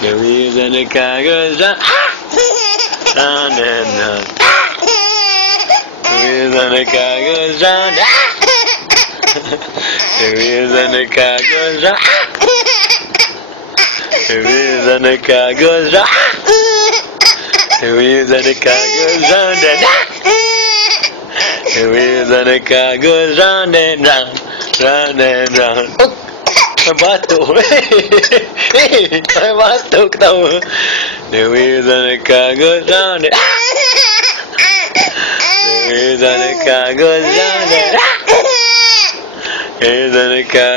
The wheels on the car goes round, round and round. The wheels on the car goes round. The wheels on the car goes round. The wheels on the car goes round. The wheels on the car goes round and round. The wheels on the car goes round and round, round and round. Batuk. Batuk tau. The wheels on the car goes round and the wheels on the car goes round and the wheels on the car